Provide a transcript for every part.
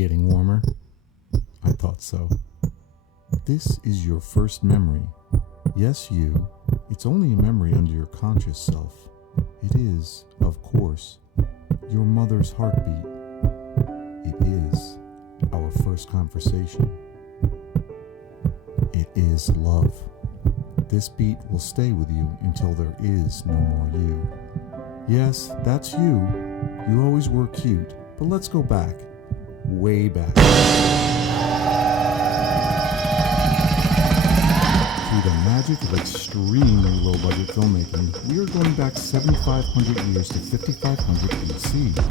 getting warmer? I thought so. This is your first memory. Yes, you. It's only a memory under your conscious self. It is, of course, your mother's heartbeat. It is our first conversation. It is love. This beat will stay with you until there is no more you. Yes, that's you. You always were cute, but let's go back. Way back. Through the magic of extremely low-budget filmmaking, we are going back 7,500 years to 5,500 BC.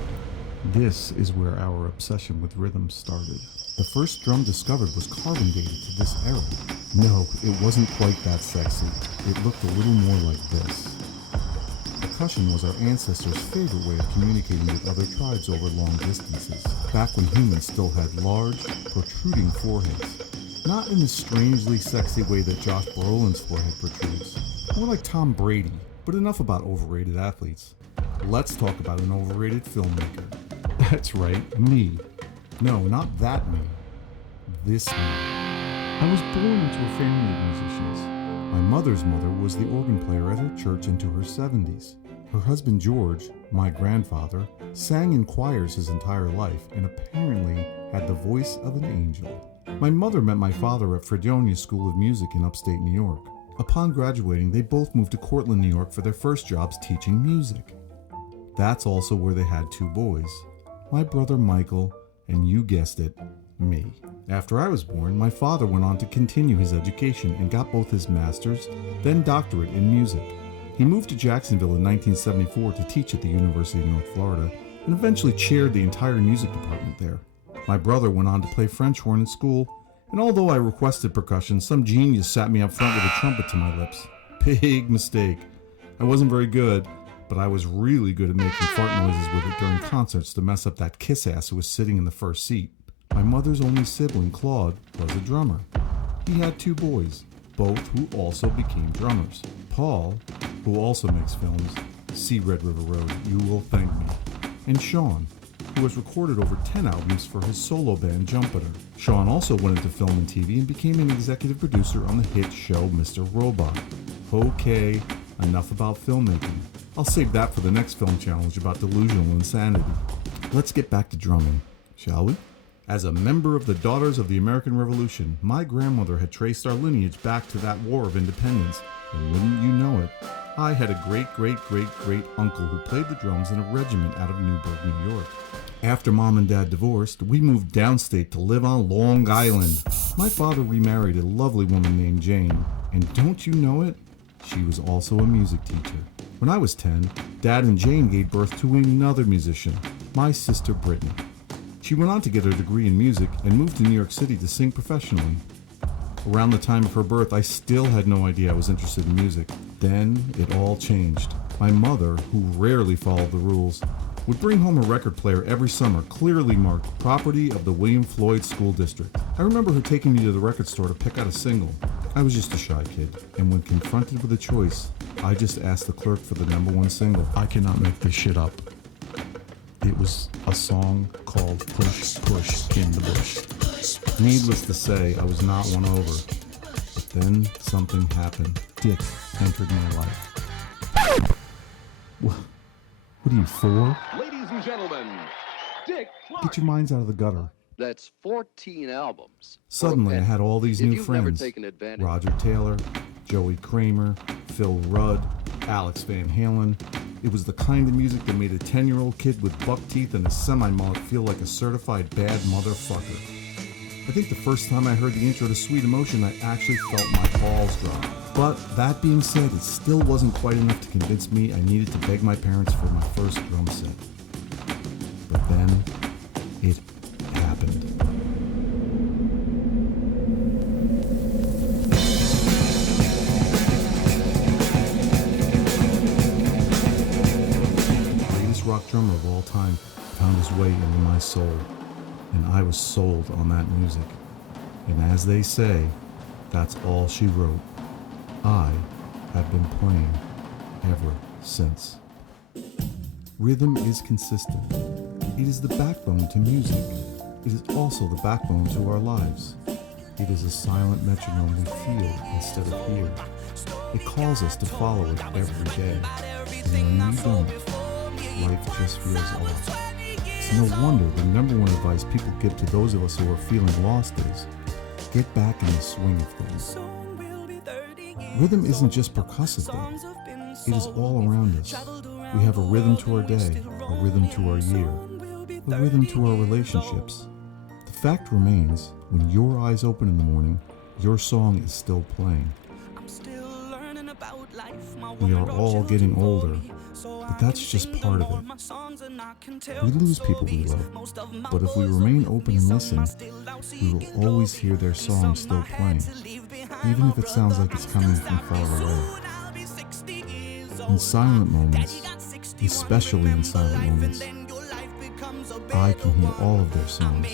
This is where our obsession with rhythm started. The first drum discovered was carbon dated to this era. No, it wasn't quite that sexy. It looked a little more like this. Percussion was our ancestors' favorite way of communicating with other tribes over long distances, back when humans still had large, protruding foreheads. Not in the strangely sexy way that Josh Brolin's forehead protrudes. More like Tom Brady, but enough about overrated athletes. Let's talk about an overrated filmmaker. That's right, me. No, not that me. This me. I was born into a family of musicians. My mother's mother was the organ player at her church into her 70s. Her husband George, my grandfather, sang in choirs his entire life and apparently had the voice of an angel. My mother met my father at Fredonia School of Music in upstate New York. Upon graduating, they both moved to Cortland, New York for their first jobs teaching music. That's also where they had two boys, my brother Michael, and you guessed it, me. After I was born, my father went on to continue his education and got both his master's, then doctorate in music. He moved to Jacksonville in 1974 to teach at the University of North Florida and eventually chaired the entire music department there. My brother went on to play French horn in school, and although I requested percussion, some genius sat me up front with a trumpet to my lips. Big mistake. I wasn't very good, but I was really good at making fart noises with it during concerts to mess up that kiss ass who was sitting in the first seat. My mother's only sibling, Claude, was a drummer. He had two boys, both who also became drummers. Paul, who also makes films, see Red River Road, you will thank me, and Sean, who has recorded over 10 albums for his solo band Jumpeter. Sean also went into film and TV and became an executive producer on the hit show Mr. Robot. Okay, enough about filmmaking. I'll save that for the next film challenge about delusional insanity. Let's get back to drumming, shall we? As a member of the Daughters of the American Revolution, my grandmother had traced our lineage back to that War of Independence, and wouldn't you know it, I had a great-great-great-great-uncle who played the drums in a regiment out of Newburgh, New York. After Mom and Dad divorced, we moved downstate to live on Long Island. My father remarried a lovely woman named Jane, and don't you know it, she was also a music teacher. When I was 10, Dad and Jane gave birth to another musician, my sister Brittany. She went on to get her degree in music and moved to New York City to sing professionally. Around the time of her birth, I still had no idea I was interested in music. Then it all changed. My mother, who rarely followed the rules, would bring home a record player every summer, clearly marked property of the William Floyd School District. I remember her taking me to the record store to pick out a single. I was just a shy kid, and when confronted with a choice, I just asked the clerk for the number one single. I cannot make this shit up. It was a song called Push, Push in the Bush. Needless to say, I was not won over. But then something happened. Dick entered my life. What are you, 4? Ladies and gentlemen, Dick Clark. Get your minds out of the gutter. That's 14 albums. Suddenly, I had all these If new you've friends. never taken advantage. Roger Taylor, Joey Kramer, Phil Rudd, Alex Van Halen. It was the kind of music that made a 10-year-old kid with buck teeth and a semi-mullet feel like a certified bad motherfucker. I think the first time I heard the intro to Sweet Emotion, I actually felt my balls drop. But that being said, it still wasn't quite enough to convince me I needed to beg my parents for my first drum set. But then, it happened. The greatest rock drummer of all time found his way into my soul, and I was sold on that music. And as they say, that's all she wrote. I have been playing ever since. Rhythm is consistent. It is the backbone to music. It is also the backbone to our lives. It is a silent metronome we feel instead of hear. It calls us to follow it every day. And when we don't, life just feels off. It's no wonder the number one advice people give to those of us who are feeling lost is, get back in the swing of things. Rhythm isn't just percussive though. It is all around us. We have a rhythm to our day, a rhythm to our year, a rhythm to our relationships. The fact remains, when your eyes open in the morning, your song is still playing. We are all getting older, but that's just part of it. We lose people we love, but if we remain open and listen, we will always hear their song still playing, even if it sounds like it's coming from far away. In silent moments, especially in silent moments, I can hear all of their songs,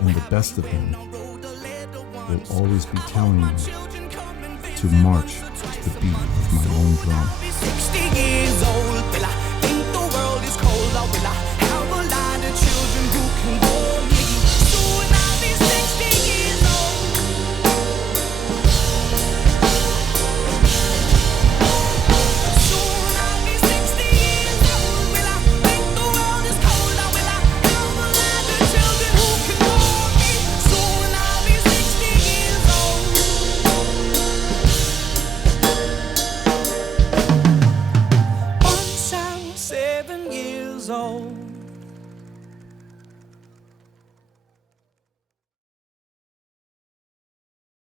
and the best of them will always be telling me to march to the beat of my own drum. 60 years old, will I think the world is cold, or will I have a lot of children who can warm me? Soon I'll be 60 years old. Soon I'll be 60 years old, will I think the world is cold, or will I have a lot of children who can warm me? Soon I'll be 60 years old. Once I was 7 years old.